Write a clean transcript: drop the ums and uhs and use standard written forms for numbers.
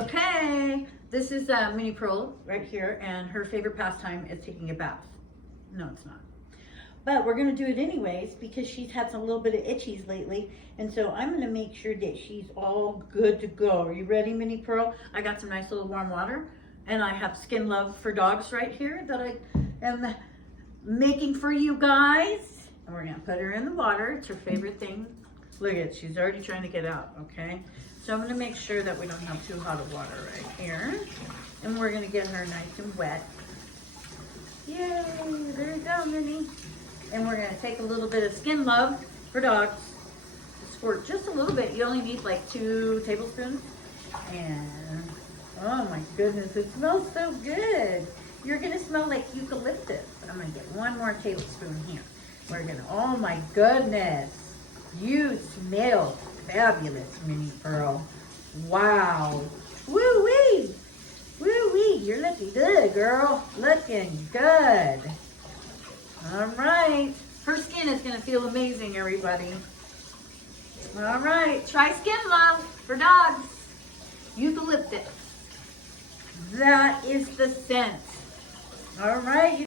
Okay, this is Minnie Pearl right here, and her favorite pastime is taking a bath. No, it's not. But we're gonna do it anyways because she's had some little bit of itchies lately, and so I'm gonna make sure that she's all good to go. Are you ready, Minnie Pearl? I got some nice little warm water, and I have Skinlove for dogs right here that I am making for you guys. And we're gonna put her in the water. It's her favorite thing. Look at it, she's already trying to get out, okay? So I'm gonna make sure that we don't have too hot of water right here. And we're gonna get her nice and wet. Yay, there you go, Minnie. And we're gonna take a little bit of Skinlove for dogs. Squirt just a little bit. You only need like 2 tablespoons. And, oh my goodness, it smells so good. You're gonna smell like eucalyptus. I'm gonna get 1 more tablespoon here. We're gonna, oh my goodness. You smell fabulous, Minnie Pearl. Wow. Woo-wee. Woo-wee. You're looking good, girl. Looking good. All right. Her skin is going to feel amazing, everybody. All right. Try Skinlove for dogs. Eucalyptus. That is the scent. All right.